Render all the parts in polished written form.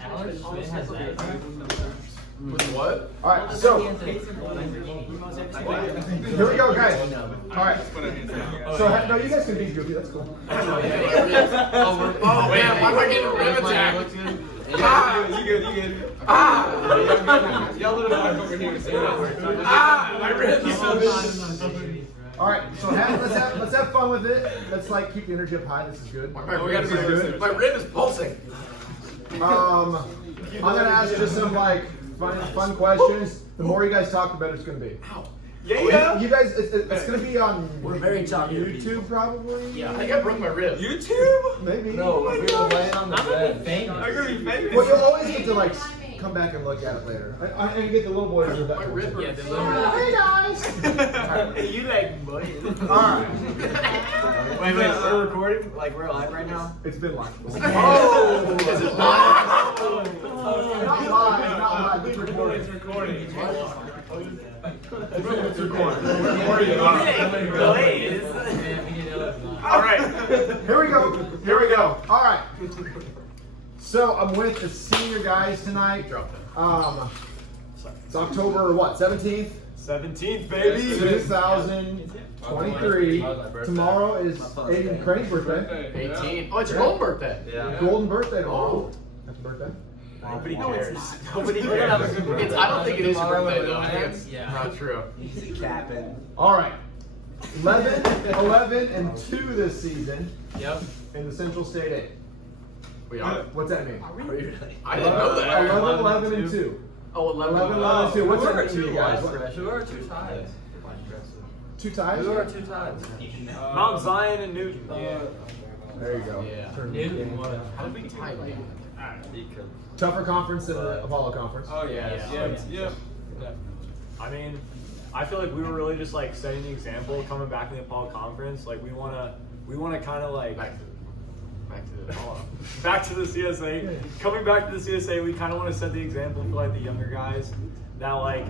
Alex Schmidt has that. What? All right, so here we go, guys. All right. So no, you guys can be goofy. That's cool. Oh man, why am I getting a rib attack? You good. Y'all little boys over here. My ribs. All right, so let's have fun with it. Let's like keep the energy up high. This is good. My rib is pulsing. I'm gonna ask just some like fun questions. The more you guys talk, the better it's gonna be. Yeah. You guys, it's gonna be on. We're very talkative YouTube people. probably. Yeah, I think I broke my rib. YouTube? Maybe. No, we were laying on the bed. I'm gonna be famous. Well, you'll always get to like come back and look at it later. And get the little boys to do that. My rib Yeah, hurts. the little. Hey guys. Hey, you like buddy? All right. Wait, we're recording? Like we're live right now? It's been live. Oh, is it live? Not live. It's recording. It's recording. It's recording. All right. Here we go. All right. So I'm with the senior guys tonight. It's October what? 17th, 17th, baby. 2023. Tomorrow is Aiden Crane's birthday. 18. Oh, it's your own birthday. Yeah. Golden birthday tomorrow. Happy birthday. Nobody No, it's cares. not. Nobody cares. It's, I don't think it is your birthday though. I think it's not true. He's capping. All right. 11 and 2 this season Yep. in the Central State 8. We are. What's that mean? Are we really? I didn't know that. 11 and 2. Oh, 11. 11 and 2. What's that mean, you guys? Who are 2 ties? 2 ties? Who are 2 ties? Mount Zion and Newton. Yeah. There you go. Yeah. Newton, what? How did we tie that? Tougher conference than the Apollo conference. Oh yeah. I mean, I feel like we were really just like setting the example coming back in the Apollo conference. Like we wanna kind of like Back to the Apollo. back to the CSA. Coming back to the CSA, we kind of want to set the example for like the younger guys. That like,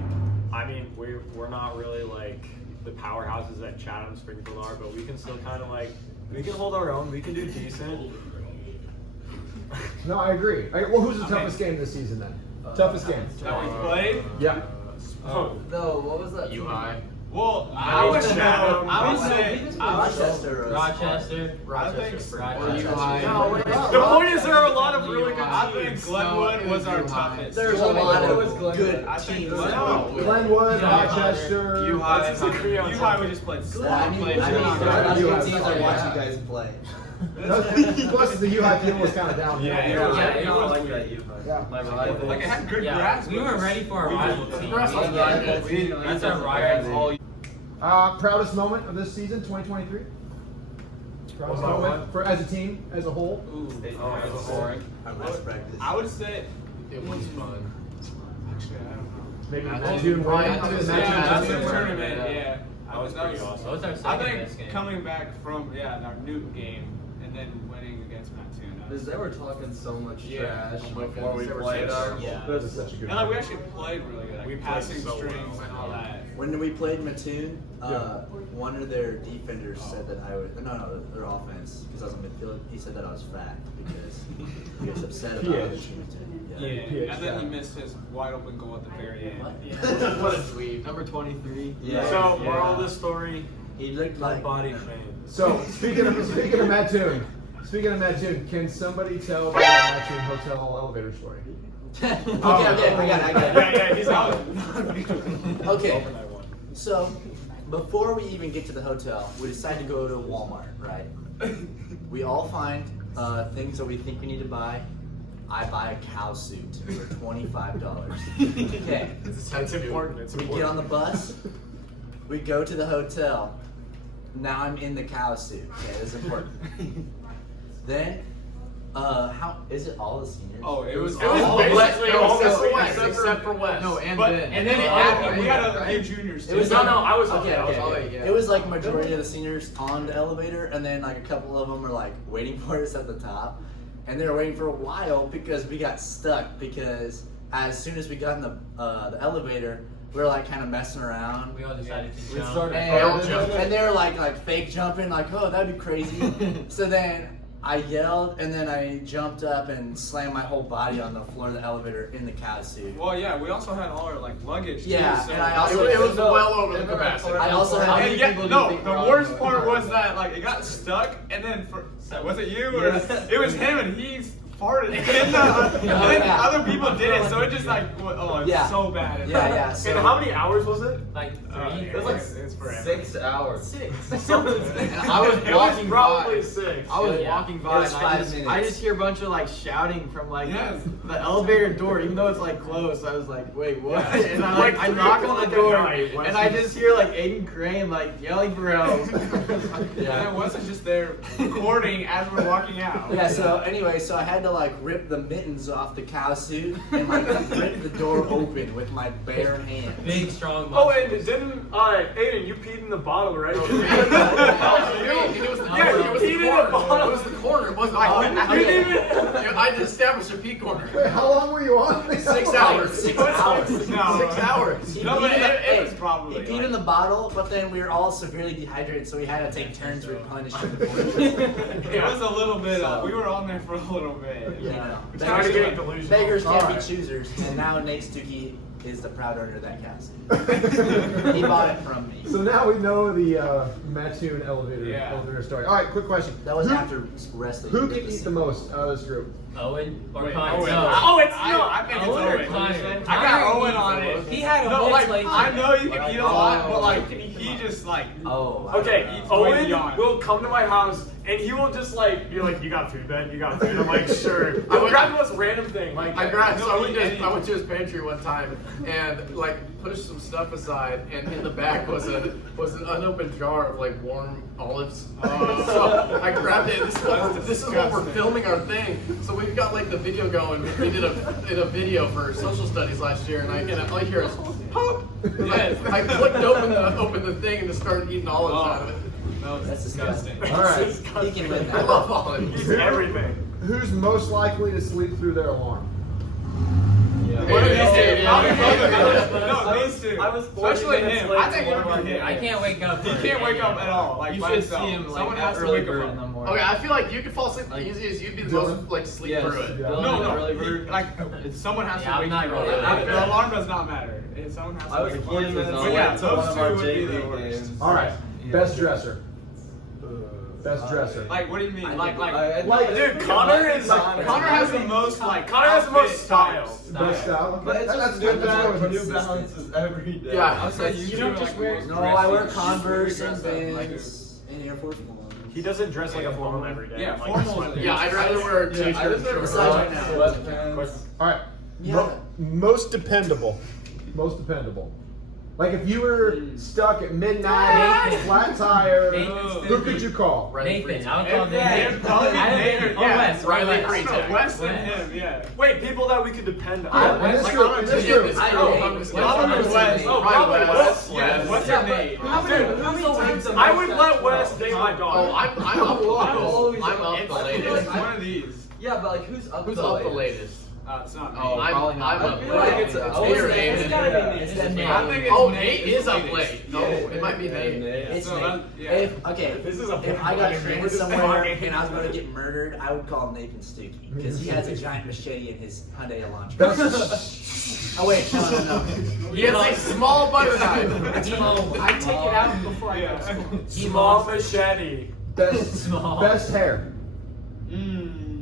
I mean, we're not really like the powerhouses that Chatham, Springfield are, but we can still kind of like we can hold our own. We can do decent. No, I agree. Well, who's the toughest game this season then? Toughest game. That we played. Yeah. No, what was that? U high. Well, I would say Rochester. Rochester. The point is, there are a lot of really good I think teams. Glenwood was our toughest. There's a lot of good I think teams. Glenwood. Glenwood, Rochester. U-High we just played. I mean, a lot of good teams I watch you guys play. Plus the U-High field was kind of down. Yeah. I like that U-High. Yeah. My rival. Like it had good Yeah, grass. we weren't ready for our rival team. That's our rival. Proudest moment of this season, 2023? Proudest moment for as a team, as a whole? Our last practice. I would say. It was fun. Actually, I don't know. Maybe Matthew June Bryant. one. Yeah, That's the yeah. tournament. Yeah. That was pretty awesome. That was our I second best think game. coming back from our Newton game and then winning against Mattoon. Because they were talking so much Yeah. trash Oh my before we goodness, they were played saying ours. Yeah. That was such a good And like we actually played really good. Like We played passing so strings well. and all that. When we played Mattoon, Yeah. one of their defenders said that I was their offense because I was in midfield. He said that I was fat because he was upset about PH. Mattoon. Yeah. PH, And then he yeah. missed his wide open goal at the very end. What a dweeb. Number 23. Yeah. So moral of this story: He looked my like body shame. So speaking of Mattoon, can somebody tell the Mattoon hotel elevator story? okay, I got it. Yeah, he's out. Okay. Open that one. So, before we even get to the hotel, we decide to go to Walmart, right? We all find things that we think we need to buy. I buy a cow suit for $25. Okay. That's important. It's We important. get on the bus. We go to the hotel. Now I'm in the cow suit. Okay, that's important. Then, how is it all the seniors? Oh, it was It was all basically all except for West, West. except for West. No, and But Ben. and then it added, we had a few juniors too. It was No, like- no, I was Okay, I was okay, all okay. eight, yeah. It was like majority of the seniors on the elevator, and then like a couple of them were like waiting for us at the top, and they were waiting for a while because we got stuck. Because as soon as we got in the elevator, we were like kind of messing around. We all decided to We jump. started And, jump. and they were like fake jumping, like, oh, that'd be crazy. So then I yelled and then I jumped up and slammed my whole body on the floor of the elevator in the cow suit. Well, yeah, we also had all our like luggage. Yeah, too, so and I also It was well over the capacity. I also And had yeah, no, the worst part was that like it got stuck, and then was it you or it was him, and he farted, and then other people did it, so it just like it's Yeah. so bad. Yeah. So And how many hours was it? Like It was like it's forever. 6 hours. And I was It was walking probably by. 6. I was Yeah. walking It by was and 5 I minutes. just hear a bunch of like shouting from like Yes. the elevator door, even though it's like closed. I was like, wait, what? Yeah. And I Like I 3 knock on o'clock the at door night, and I Wesley's- just hear like Aiden Crane like yelling for help. And it wasn't just there recording as we're walking out. Yeah, so anyway, so I had to like rip the mittens off the cow suit and like rip the door open with my bare hand. big, strong Oh, muscles. and didn't Aiden, you peed in the bottle, right? And it was the Yeah, corner. you It was peed in the the corner. bottle. It was the corner. It wasn't like Oh, You didn't even. I established a pee corner. Wait, how long were you on? 6 hours. 6 hours. No. 6 hours. He No, peed but in the- it was hey, probably, He peed like- in the bottle, but then we were all severely dehydrated, so we had to take turns replenishing the portion. It was a little bit. So- we were on there for a little bit. You know, It's kind of getting delusional. beggars can't Alright. be choosers, and now Nate Stuckey is the proud owner of that cow suit. He bought it from me. So now we know the Mattoon elevator story. All right, quick question. That was Who- after wrestling. Who can eat the most out of this group? Owen or Wait, Connor? Owen. No. Oh, it's I not. think it's Owen or Owen. Connor? I got Owen on it. He had a No, whole like plate. I know you can eat a lot, but like he just like. Oh. I Okay, don't know. Owen way beyond. will come to my house and he will just like be like, "You got food, Ben? You got food?" I'm like, "Sure." He'll grab the most random thing. Like, I grabbed. No, So he- I went to his pantry one time and like pushed some stuff aside, and in the back was an unopened jar of like warm olives. So I grabbed it. This is when we're filming our thing, so we've got like the video going. We did a video for social studies last year, and all you hear is pop. Yes. I clicked open the thing and just started eating olives out of it. No, That's disgusting. All right. He can win I that. love olives. He's everything. Who's most likely to sleep through their alarm? One of these two. Yeah. No, these two. I was 40 Especially minutes him. late I think to it one would of be my him. I can't wake up. He can't wake up at all. Like You by should himself. see him like Someone at has to early wake bird him in the up. morning. Okay, I feel like you could fall asleep the easiest. You'd be the most like sleep Yes. through it. Yeah. No, Early he- bird. like someone has Yeah, to wake I'm not you really up. good. The alarm does not matter. Someone has to I was wake 40 you minutes up. late But yeah, to one those of two our would be the JV worst. games. All right, best dresser. Best dresser. Like, what do you mean? Like, Dude, Connor is Connor has the most like. Connor has the most outfit style. types. Best style. But it's That's just good. New That's good. Balance, New Balances every day. Yeah. I'll say You two don't are, just like, wear- most No, I wear dressy. Converse Just and really dress up, Vans and Air Force Ones. He doesn't dress like a formal every day. Yeah, Like, formal. Yeah, I'd rather wear a t-shirt I and just wear shorts. Besides right now. sweatpants. All right. Yeah. Most dependable. Most dependable. Like if you were stuck at midnight, flat tire, Nathan who could you call? Nathan. I would call Nathan. Nathan. Yeah, Wes. Riley Wes. Freetag. Wes and him, yeah. Wait, people that we could depend on. Yeah, in this like, group, I'm in gonna this tell you group. this. Probably Wes. Oh, Probably probably Wes. Wes. Yeah, Wes Yeah, or Nate. How many times I would let Wes date my daughter. Oh, I'm up always I'm up up the the latest. latest. One of these. Yeah, but like who's up Who's the up the latest? latest? It's not me. Oh, probably not. I'm I up feel like late. it's It's a- me or it's Aiden. gotta be Nate. It's It's Nate. I think it's Oh, Nate. Nate is up Latest. late. No, it might be Nate. It's So Nate. that- yeah. If okay, This is a if I got fucking stranded we're just somewhere talking. and I was going to get murdered, I would call Nathan Stuckey because he has a giant machete in his Hyundai Elantra. Best, Oh wait, no. He has a small butter knife. I take it out before I go to school. Small machete. best, Small. best hair.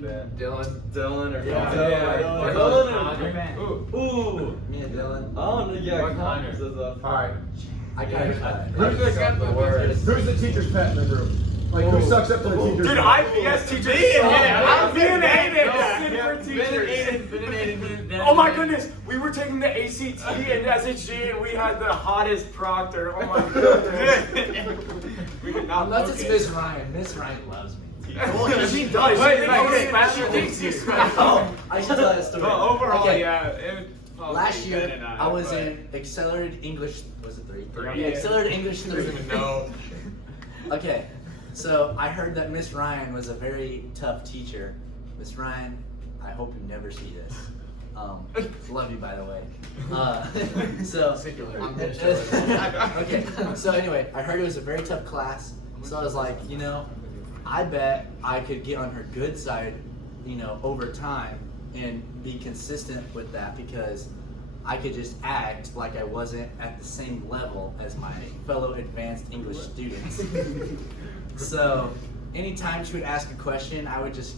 Dylan or Yeah. Connor. Yeah. Dylan or Ooh. Me and Dylan. Oh, yeah, Or Connor Connor. says up. All right. I got it. Who's the worst? Who's the teacher's pet in the group? Like who sucks up to the teacher's Dude, pet? IPS teachers. I'm Me and Aiden. Yeah. Super teachers. Oh my goodness, we were taking the ACT and SHG and we had the hottest proctor. Oh my goodness. We could not Unless it's focus. Miss Ryan. Miss Ryan loves me. Well, she does. Wait, She's okay. like, she thinks she's special. I should tell that story. Well, overall, Okay. yeah. It would probably Last be year, Ben and I was but- in accelerated English. Was it 3? Three. Yeah, accelerated English 3. No. Okay, so I heard that Miss Ryan was a very tough teacher. Miss Ryan, I hope you never see this. Love you, by the way. So, okay. So anyway, I heard it was a very tough class. So I was like, you know, I bet I could get on her good side, over time and be consistent with that because I could just act like I wasn't at the same level as my fellow advanced English students. So anytime she would ask a question, I would just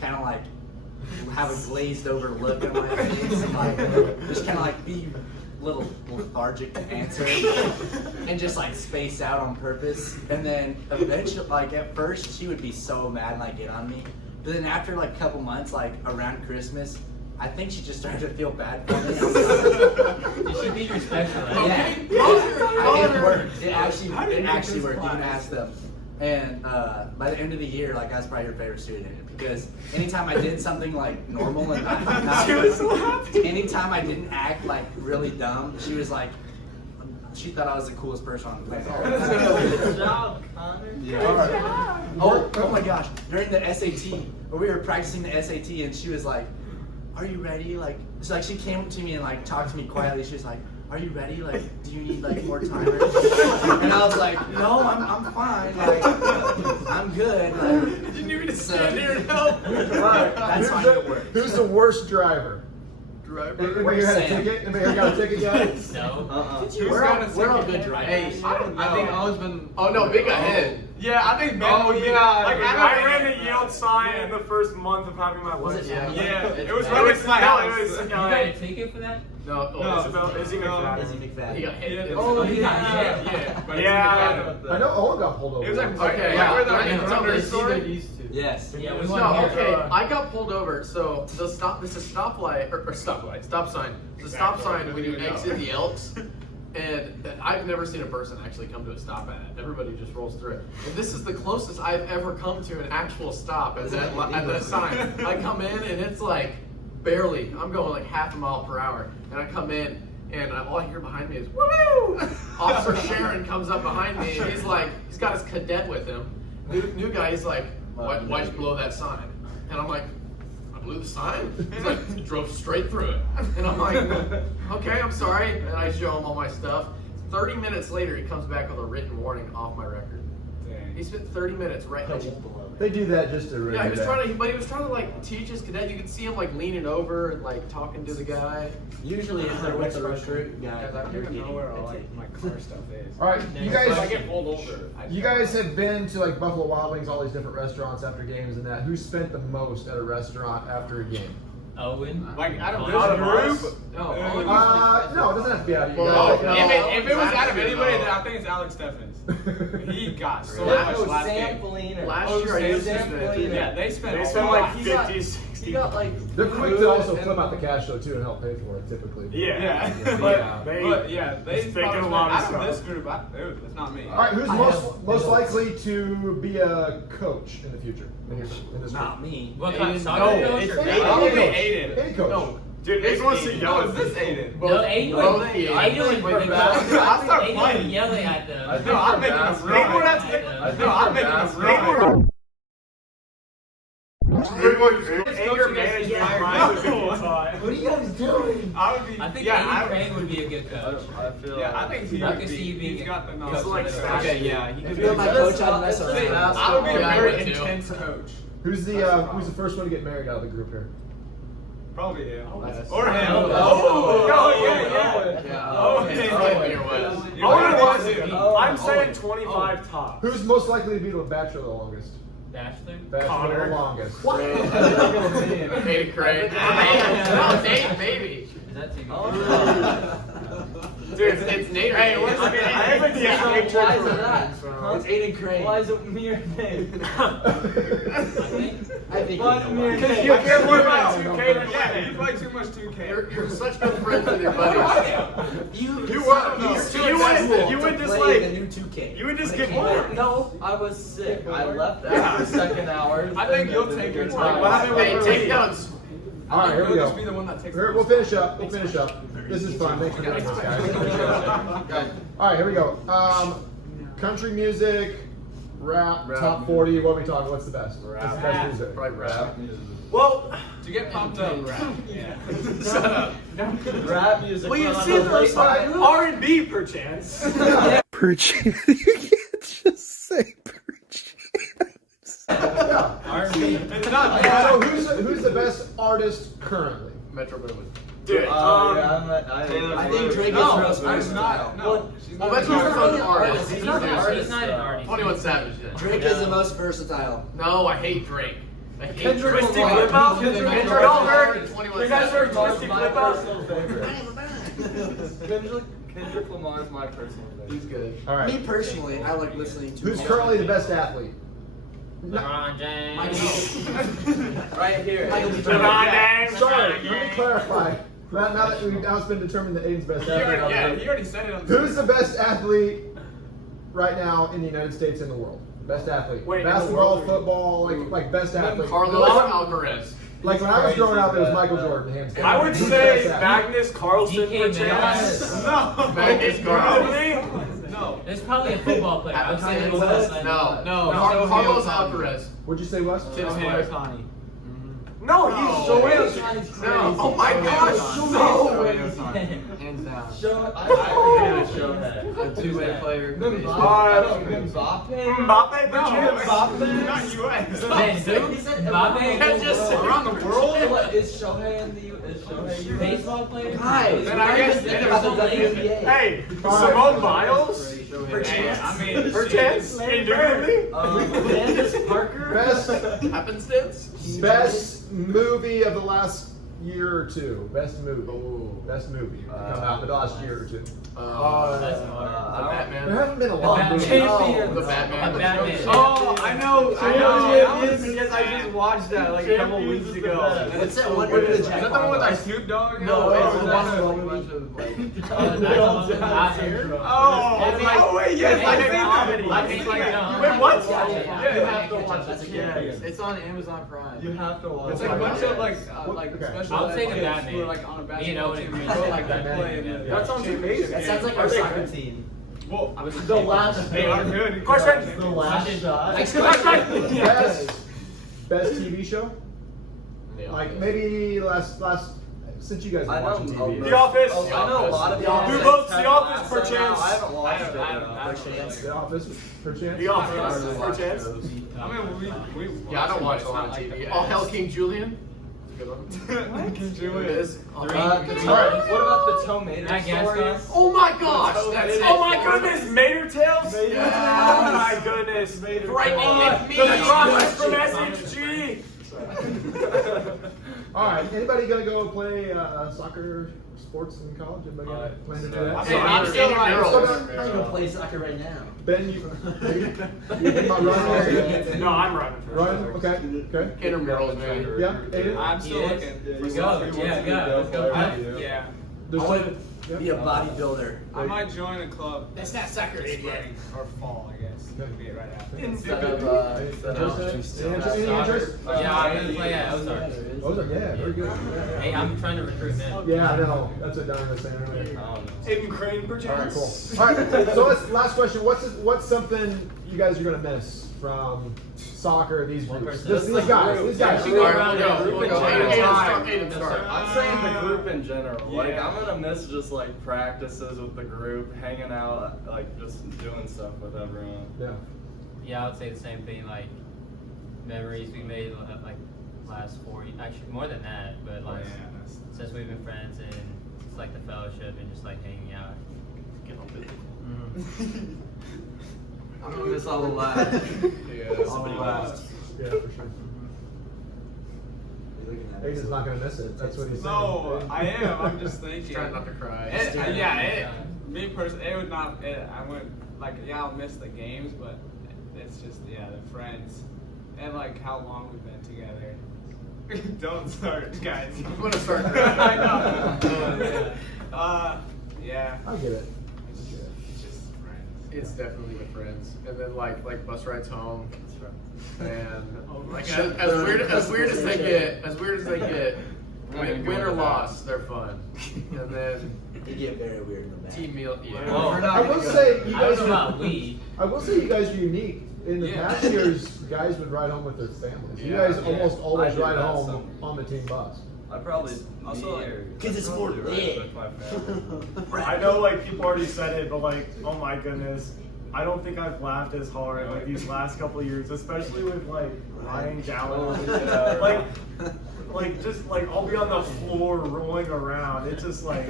kind of like have a glazed over look on my face and like just kind of like be a little lethargic to answer and just like space out on purpose. And then eventually, like at first she would be so mad and like get on me, but then after like a couple months, like around Christmas, I think she just started to feel bad for me. You should be your specialist. Yeah, it worked. It actually worked. You can ask them. And by the end of the year, like I was probably her favorite student because anytime I did something like normal and not anytime I didn't act like really dumb, she was like, she thought I was the coolest person on the planet. Good job, Connor. Yeah. Oh my gosh! During the SAT, where we were practicing the SAT, and she was like, "Are you ready?" Like, it's like she came to me and like talked to me quietly. She was like, "Are you ready? Like, do you need like more time?" And I was like, "No, I'm fine. Like, I'm good." Like, You didn't even stand there and help. that's fine. It worked. Who's the worst driver? Anybody here had a Sam. ticket? Anybody here got a ticket yet? No. We're all good drivers. Hey, I don't know. I think Owen's been. Oh no, big ahead. Yeah, I think Ben Oh would be. yeah, Like, I ran the yield sign in the first month of having my license. Yeah. Yeah, it was bad. right next to my house. You got a ticket for that? No, Izzy McFadden. Izzy McFadden. He got hit. Oh, he got yeah. hit. But Yeah. I know Owen got pulled over. It was like Okay, yeah, where the I didn't tell Thunder this story. Yes. Yeah, we No, want to hear okay. it. I got pulled over. So the stop. This is stoplight or stoplight. Stop sign. The stop sign when you exit the Elks. And I've never seen a person actually come to a stop at it. Everybody just rolls through it. And this is the closest I've ever come to an actual stop at that sign. I come in and it's like barely. I'm going like half a mile per hour. And I come in and all I hear behind me is woo! Officer Sharon comes up behind me and he's got his cadet with him. New guy, he's like, why'd you blow that sign? And I'm like, I blew the sign? He's like, drove straight through it. And I'm like, okay, I'm sorry. And I show him all my stuff. 30 minutes later, he comes back with a written warning off my record. He spent 30 minutes right next to me. They do that just to Yeah, he was that. trying to like teach his cadet. You could see him like leaning over and like talking to the guy. Usually, if they're with the recruit guy, Guys, I don't they're even know getting where a all ticket. like my car stuff is. All right, you If I guys. get pulled over. You guys have been to like Buffalo Wild Wings, all these different restaurants after games and that. Who spent the most at a restaurant after a game? Owen. Like out of Out this of us? group. No, No, it doesn't have to be out of you Oh, guys. if it was out of anybody, no. then I think it's Alex Steffens. He got so Really? much last Sam game. Felina. Last Oh, year I used to Sam spend. Felina. Yeah, they spent. They a spent lot. like He got- 50, 60. He got like. They're quick to food also and- flip out the cash though too and help pay for it typically. Yeah. But They they thinking probably a lot of out of this stuff. group. Dude, that's not me. All right, who's I most have- likely to be a coach in the future in this Not me. What kind of Aiden, soccer no, coach it's or Aiden. Probably Any coach. Aiden. Any coach. No, Dude, Aiden wants to yell No, at it's this people. Aiden. No, Aiden both would Aiden. Aiden would Wait, I'll start Aiden playing. would yelling at them. I think No, I'm for making a basketball- real. Aiden would have to I get. think No, I'm for making a basketball- real. Anger management might be taught. What are you guys doing? I would be. I think yeah, Aiden Crane would be a good coach. I feel. Yeah, I think he I would could be. see you being He's a got the coach. knowledge. like Okay, Smash. yeah, he If could you're be. my Let's coach, talk- I'd mess let's around. talk- I would be a Yeah, I very would too. intense coach. Who's the first one to get married out of the group here? Probably him. that's- Or him. Oh, Oh, yeah. Yeah. Oh, Okay, yeah. probably your West. You Owen would was want it. to. I'm saying 25 top. Who's most likely to be the bachelor the longest? Bachelor? Bachelor Connor. the longest. What? Nate Craig. No, Nate, maybe. Is that too Dude, it's Nate. or Hey, Nate. what's- I mean, I haven't seen a picture Why is for it that? It's Aiden Crane. Why is it me or Nate? I think Why it's me or Because Nate? you care more about Yeah, 2K than Yeah, Nate. you play too much 2K. You're such good friends with your buddies. You You would just play like the new 2K. you would just get more. No, I was sick. I left after the second hour. I think you'll take your time. What happened Hey, with take notes. All right, here we You'll go. just be the one that takes We'll finish up. We'll finish up. This is fun. Thanks for doing this, guys. All right, here we go. Country music, rap, top 40. What are we talking? What's the best? What's the best music? Probably rap. Well, To get pumped up, rap. Yeah. Shut up. Rap music. well, you but on see, the there's late like R&B perchance. Per chance. You can't just say per chance. It's not So bad. who's the best artist currently? Metro Boomin. Dude, I think Drake is no, most I'm versatile. not. No, she's Well, not Metro an Boomin's an artist. artist. He's not an artist. He's not an artist. 21 Savage. Yeah. Drake is the most versatile. No, I hate Drake. I hate Kendrick Drake. Lamar. Flip Out? Kendrick You Lamar. all heard? 21 You guys heard Savage. Twisty My Flip Out? personal favorite. Kendrick Lamar is my personal favorite. He's good. All right. Me personally, I like listening to. Who's currently the best athlete? LeBron James. Michael. Right here. Michael B. LeBron James. Sorry, let me clarify. Now it's been determined that Aiden's best athlete. Yeah, you already said it on the Who's the best athlete right now in the United States and the world? Best athlete. Wait, in the basketball, world or- football, like best athlete. Carlos Alcaraz. Like when I was growing up, it was Michael Jordan, hands down. I would Who's the say best athlete? Magnus Carlsen DK for chance. Metcalf. No. Magnus Carlsen. Really? No. There's probably a football player. I would say Kanye that's West? best. No. Carlos Alcaraz. What'd you say, Wes? Tim Shohei Smith. No, he's No. Shohei Ohtani's crazy. No. Oh my gosh. No. Hands down. A two-way player. Mbappe. Mbappe for chance. Mbappe. Not US. Man, dude, He said Mbappe Can't just sit around the world. What, is Shohei in the is Shohei US? baseball player. Guys, Then I guess hey, Simone Biles for chance. I mean, for chance. Indubitably. Candace Parker. Best Happenstance. best movie of the last year or two. Best movie. Ooh. Best movie to come out in the last year or two. The That's hard. Batman. There haven't been a lot of movies. Champions. The Batman. The Batman. Oh, I know. That was because I just watched that like a couple Champions weeks is the ago. best. What's that one What movie is with it? Jack Is that the one with Black? Snoop Dogg? No, it's it's the not. one with a bunch of like. Oh wait, yes, I think that. I think like Wait, what? You have to watch That's a it. good It's on Amazon Prime. You have to watch It's it. like a bunch of like Okay. special I'll take kids a Batman. who are like on a You know basketball what team it and means. go like that Batman. play in the That sounds amazing. That sounds like our soccer team. Well, The last they are good. Question. The last shot. Next question. Best TV show? Yeah. Like maybe last since you guys I are know watching TV. The Office. Oh, I know a lot of The The Office. Who votes The Ted Office Lasso per now. chance? I haven't watched it. The Office, perchance. The Office for chance. I mean, Yeah, I don't watch a lot of TV. Oh, Hell King Julian. Good one. King It Julian. is. What about the tomato Matt story? Gaskell. Oh my gosh! That's it. Oh my goodness, Mater Tails! Yes. Oh my goodness. Frightening me. The cross from SHG. All right, anybody gonna go play soccer sports in college? Anybody got a plan to do that? Hey, I'm still I'm right. gonna play soccer right now. Ben, you think about running? No, I'm running for Running? Okay. Okay. Intramurals, man. Yeah. Aiden? I'm still Yes. looking. Let's go. Yeah, go. Let's go. Yeah. There's I one- wanna yeah. be a bodybuilder. I might join a club. That's not soccer, Spring idiot. or fall, I guess. Could be right after. Instead of Any interest? Yeah, I'm gonna play at Ozarks. Ozark, yeah, very good. Hey, I'm trying to recruit him. Yeah, I know. That's what Don was saying earlier. Aiden Crane per All right, chance. cool. All right, so last question. What's something you guys are gonna miss from soccer? These groups, these guys. All right, we'll go. Aiden, start. I'm saying the group in general. Like, I'm gonna miss just like practices with the group, hanging out, like just doing stuff with everyone. Yeah. Yeah, I would say the same thing. Like memories we made like last 4 years, actually more than that, but like since we've been friends and it's like the fellowship and just like hanging out. I'm gonna miss all the laughs. All the last. Yeah, for sure. Aiden's not gonna miss it. That's what he's saying. No, I am. I'm just thinking. Trying not to cry. Me personally, it would not. I wouldn't like. Yeah, I'll miss the games, but it's just the friends and like how long we've been together. Don't start, guys. I'm gonna start. I know. Yeah. I get it. It's just friends. It's definitely with friends, and then like bus rides home, and like Sure. as weird as they get, win or loss, they're fun. And then They get very weird in the back. team meal, yeah. Well, I will say you I don't guys know are. about we. I will say you guys are unique. In the Yeah. past years, guys would ride home with their families. You Yeah. guys almost always I did ride that home some. on the team bus. I probably Also, like, kids it's more with lit. my family. I know like people already said it, but like, oh my goodness, I don't think I've laughed as hard like these last couple of years, especially with like Ryan Gallen. Like just like I'll be on the floor rolling around. It's just like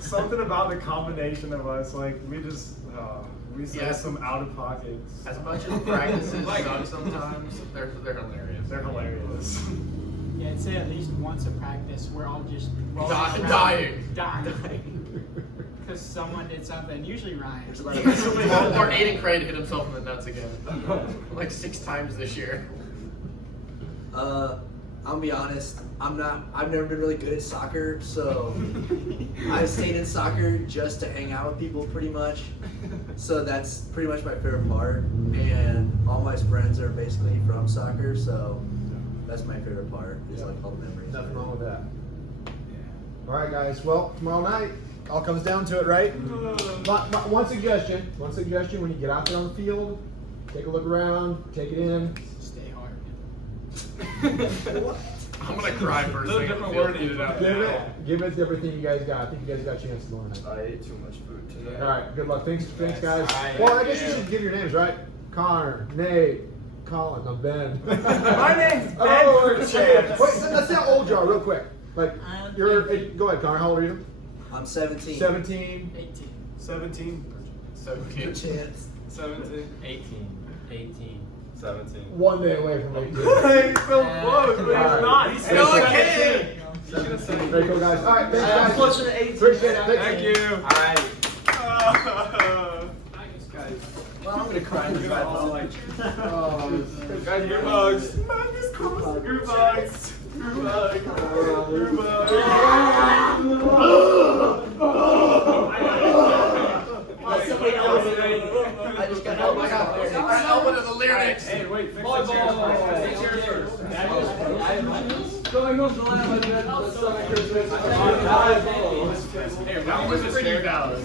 something about the combination of us. Like we say some out of pockets. As much as practices suck sometimes, they're hilarious. They're hilarious. Yeah, I'd say at least once a practice we're all just rolling around, Dying. because someone did something. Usually Ryan. Or Aiden Crane hit himself in the nuts again. Like 6 times this year. I'll be honest, I've never been really good at soccer, so I stayed in soccer just to hang out with people pretty much. So that's pretty much my favorite part. And all my friends are basically from soccer, so that's my favorite part, is like all the memories. Nothing wrong with that. All right, guys. Well, tomorrow night, all comes down to it, right? One suggestion when you get out there on the field, take a look around, take it in. Stay hard. I'm gonna cry for a Little second. different word needed out there. Give it everything you guys got. I think you guys got a chance tomorrow night. I ate too much food today. All right, good luck. Thanks guys. All right, Well, I guess you should give your names, right? Connor, Nate, Colin, I'm Ben. My name's Ben Oh, for wait, chance. let's see how old you are, real quick. Like, go ahead, Connor. How old are you? I'm 17. 17. 18. 17. Good chance. 17. 18. 17. 1 day away from 18. He's so close, but he's not. He's Still still a kid. Very cool, guys. All right, thanks, guys. closer to 18. Appreciate it. Thank you. Alright. Guys, Well, I'm gonna cry in the you're all drive. like, Oh, guys, group hugs. Group hugs. Group hugs. Group Somebody else. I just got help. I got there. Our elbow to the lyrics. Hey, wait, fix the chairs first. Fix the chairs first. Hey, that was pretty valid.